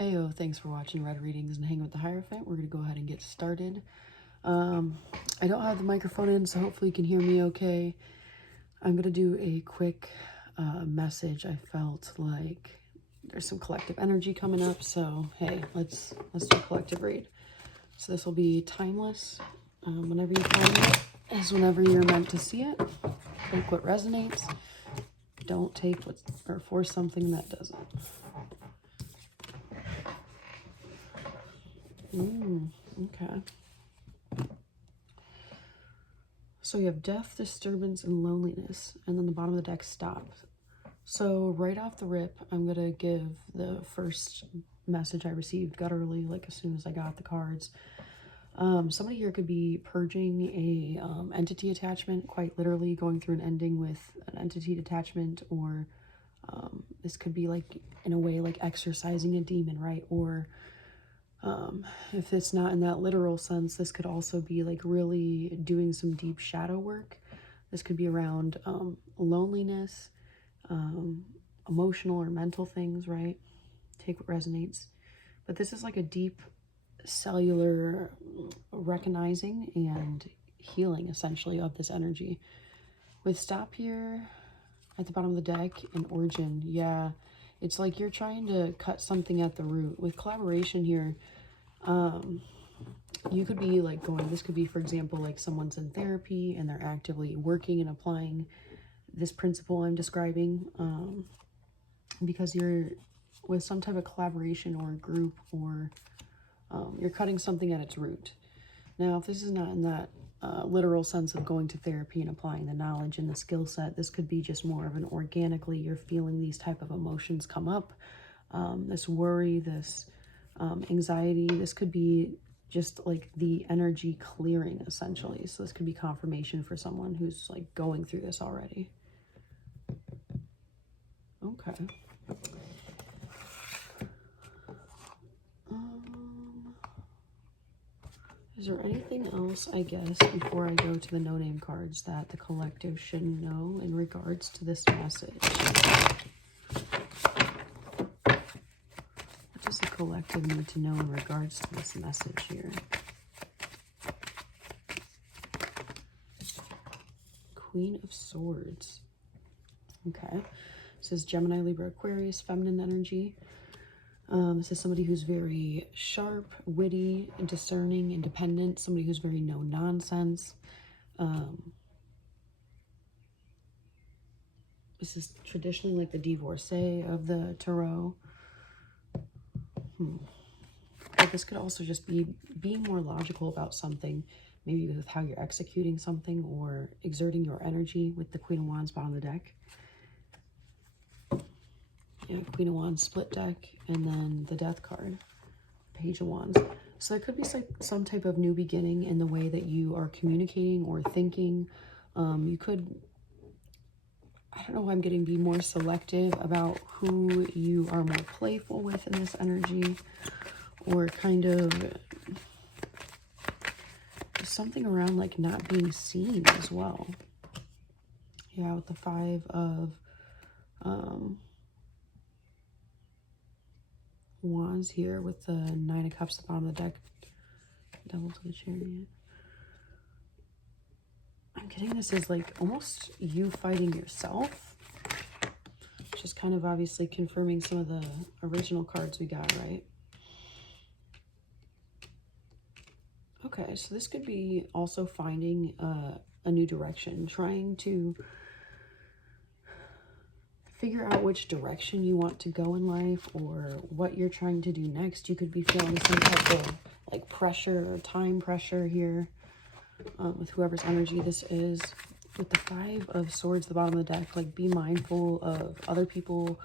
Ayo, thanks for watching Red Readings and Hanging with the Hierophant. We're going to go ahead and get started. I don't have the microphone in, so hopefully you can hear me okay. I'm going to do a quick message. I felt like there's some collective energy coming up, so hey, let's do a collective read. So this will be timeless. Whenever you find it is whenever you're meant to see it. Take what resonates. Don't take what or force something that doesn't. Okay. So you have death, disturbance, and loneliness, and then the bottom of the deck stops. So right off the rip, I'm gonna give the first message I received gutturally, like as soon as I got the cards. Somebody here could be purging a entity attachment, quite literally going through an ending with an entity detachment, or this could be like in a way like exorcising a demon, right? Or if it's not in that literal sense, this could also be like really doing some deep shadow work. This could be around loneliness, emotional or mental things, right? Take what resonates. But this is like a deep cellular recognizing and healing, essentially, of this energy. With stop here at the bottom of the deck and origin, yeah, it's like you're trying to cut something at the root. With collaboration here, you could be like going, this could be, for example, like someone's in therapy and they're actively working and applying this principle I'm describing, because you're with some type of collaboration or a group, or you're cutting something at its root. Now, if this is not in that literal sense of going to therapy and applying the knowledge and the skill set, this could be just more of an organically, you're feeling these type of emotions come up, this worry, this anxiety. This could be just like the energy clearing, essentially. So this could be confirmation for someone who's like going through this already. Okay. Is there anything else, I guess, before I go to the no-name cards that the collective should know in regards to this message? What does the collective need to know in regards to this message here? Queen of Swords. Okay. This is Gemini, Libra, Aquarius, feminine energy. This is somebody who's very sharp, witty, and discerning, independent, somebody who's very no-nonsense. This is traditionally like the divorcee of the tarot. But this could also just be being more logical about something, maybe with how you're executing something or exerting your energy, with the Queen of Wands bottom of the deck. Yeah, Queen of Wands split deck, and then the Death card, Page of Wands. So it could be some type of new beginning in the way that you are communicating or thinking. You could, I don't know why I'm getting, be more selective about who you are more playful with in this energy, or kind of something around like not being seen as well. Yeah, with the Five of Wands here, with the Nine of Cups at the bottom of the deck, Devil to the Chariot. I'm getting this as like almost you fighting yourself, which is kind of obviously confirming some of the original cards we got, right? Okay, so this could be also finding a new direction, trying to figure out which direction you want to go in life, or what you're trying to do next. You could be feeling some type of like pressure or time pressure here, with whoever's energy this is. With the Five of Swords at the bottom of the deck, like be mindful of other people,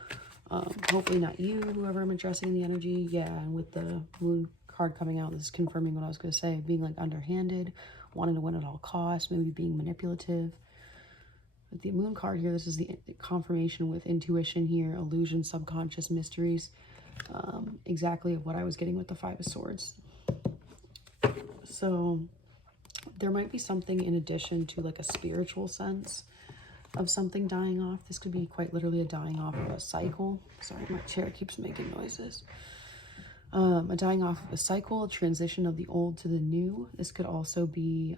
hopefully not you, whoever I'm addressing the energy. Yeah, and with the Moon card coming out, this is confirming what I was going to say, being like underhanded, wanting to win at all costs, maybe being manipulative. With the Moon card here, this is the confirmation with intuition here, illusion, subconscious mysteries, exactly of what I was getting with the Five of Swords. So there might be something in addition to like a spiritual sense of something dying off. This could be quite literally a dying off of a cycle. Sorry, my chair keeps making noises. A dying off of a cycle, a transition of the old to the new. This could also be,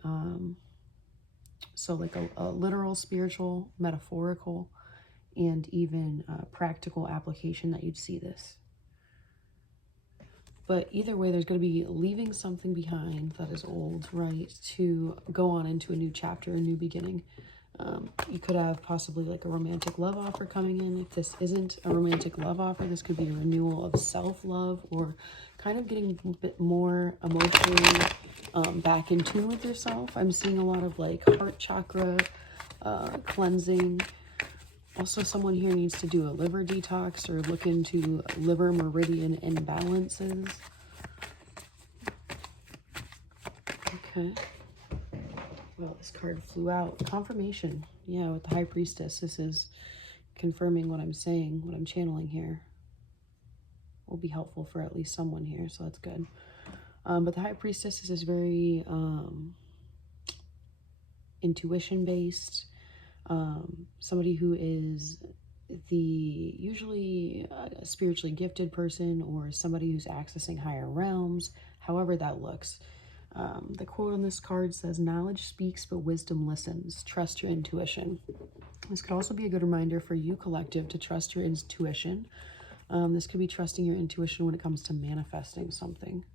so like a literal, spiritual, metaphorical, and even practical application that you'd see this. But either way, there's going to be leaving something behind that is old, right, to go on into a new chapter, a new beginning. You could have possibly like a romantic love offer coming in. If this isn't a romantic love offer, this could be a renewal of self-love, or kind of getting a bit more emotionally back in tune with yourself. I'm seeing a lot of like heart chakra cleansing. Also, someone here needs to do a liver detox or look into liver meridian imbalances. Okay. Well, this card flew out. Confirmation. Yeah, with the High Priestess. This is confirming what I'm saying, what I'm channeling here. Will be helpful for at least someone here, so that's good. But the High Priestess is very intuition-based. Somebody who is usually a spiritually gifted person, or somebody who's accessing higher realms, however that looks. The quote on this card says, "Knowledge speaks, but wisdom listens. Trust your intuition." This could also be a good reminder for you, collective, to trust your intuition. This could be trusting your intuition when it comes to manifesting something.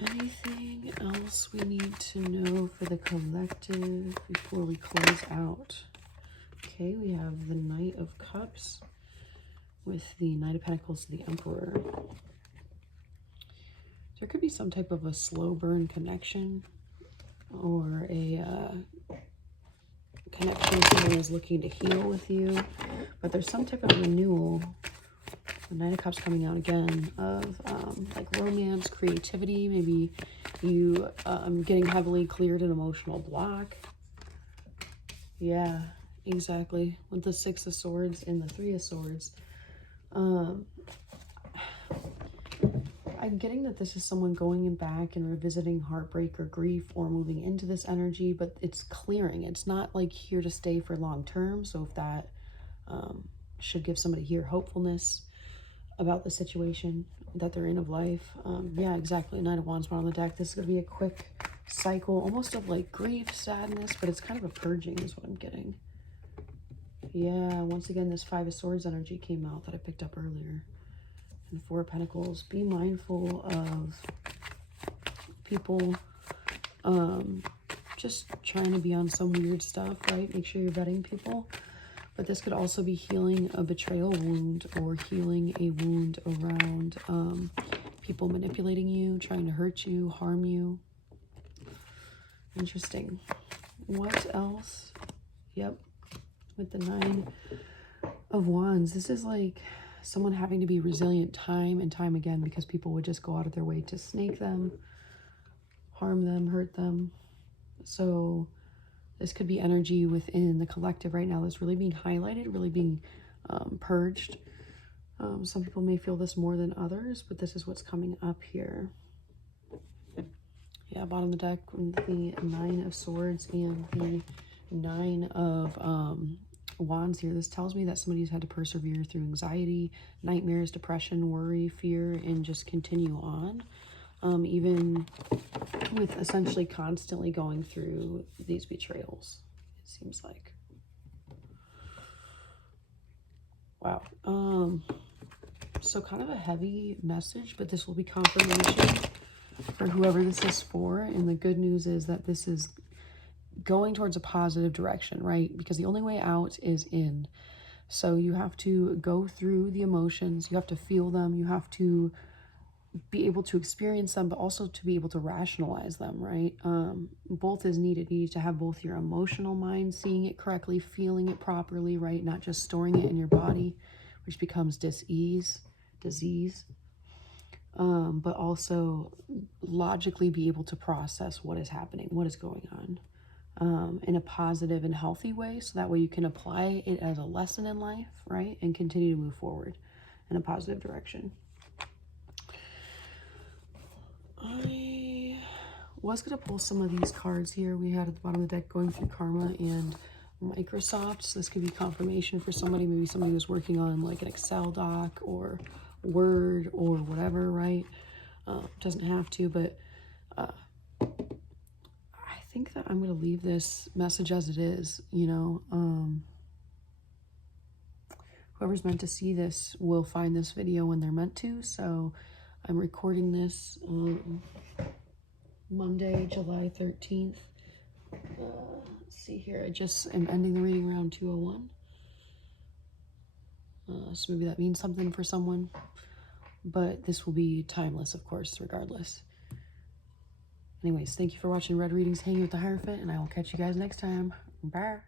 Anything else we need to know for the collective before we close out? Okay, we have the Knight of Cups with the Knight of Pentacles to the Emperor. There could be some type of a slow burn connection, or a connection someone is looking to heal with you, but there's some type of renewal. The Knight of Cups coming out again of like romance, creativity. Maybe you getting heavily cleared an emotional block. Yeah, exactly. With the Six of Swords and the Three of Swords. I'm getting that this is someone going back and revisiting heartbreak or grief, or moving into this energy, but it's clearing. It's not like here to stay for long term. So if that should give somebody here hopefulness about the situation that they're in of life. Yeah, exactly. Knight of Wands on the deck. This is going to be a quick cycle, almost of like grief, sadness, but it's kind of a purging is what I'm getting. Yeah, once again, this Five of Swords energy came out that I picked up earlier. And Four of Pentacles. Be mindful of people just trying to be on some weird stuff, right? Make sure you're vetting people. But this could also be healing a betrayal wound, or healing a wound around people manipulating you, trying to hurt you, harm you. Interesting. What else? Yep. With the Nine of Wands. This is like someone having to be resilient time and time again, because people would just go out of their way to snake them, harm them, hurt them. So this could be energy within the collective right now that's really being highlighted, really being purged. Some people may feel this more than others, but this is what's coming up here. Yeah, bottom of the deck with the Nine of Swords and the Nine of Wands here. This tells me that somebody's had to persevere through anxiety, nightmares, depression, worry, fear, and just continue on. Even with essentially constantly going through these betrayals, it seems like. Wow. So kind of a heavy message, but this will be confirmation for whoever this is for. And the good news is that this is going towards a positive direction, right? Because the only way out is in. So you have to go through the emotions, you have to feel them, you have to be able to experience them, but also to be able to rationalize them, right? Both is needed. You need to have both your emotional mind seeing it correctly, feeling it properly, right? Not just storing it in your body, which becomes disease, but also logically be able to process what is happening, what is going on, in a positive and healthy way, so that way you can apply it as a lesson in life, right? And continue to move forward in a positive direction. I was going to pull some of these cards here. We had at the bottom of the deck going through karma and Microsoft. So this could be confirmation for somebody, maybe somebody who's working on like an Excel doc or word or whatever, right? Doesn't have to, but I think that I'm going to leave this message as it is, you know. Whoever's meant to see this will find this video when they're meant to, so I'm recording this Monday, July 13th. Let's see here. I just am ending the reading around 2:01. So maybe that means something for someone. But this will be timeless, of course, regardless. Anyways, thank you for watching Red Readings Hanging with the Hierophant, and I will catch you guys next time. Bye.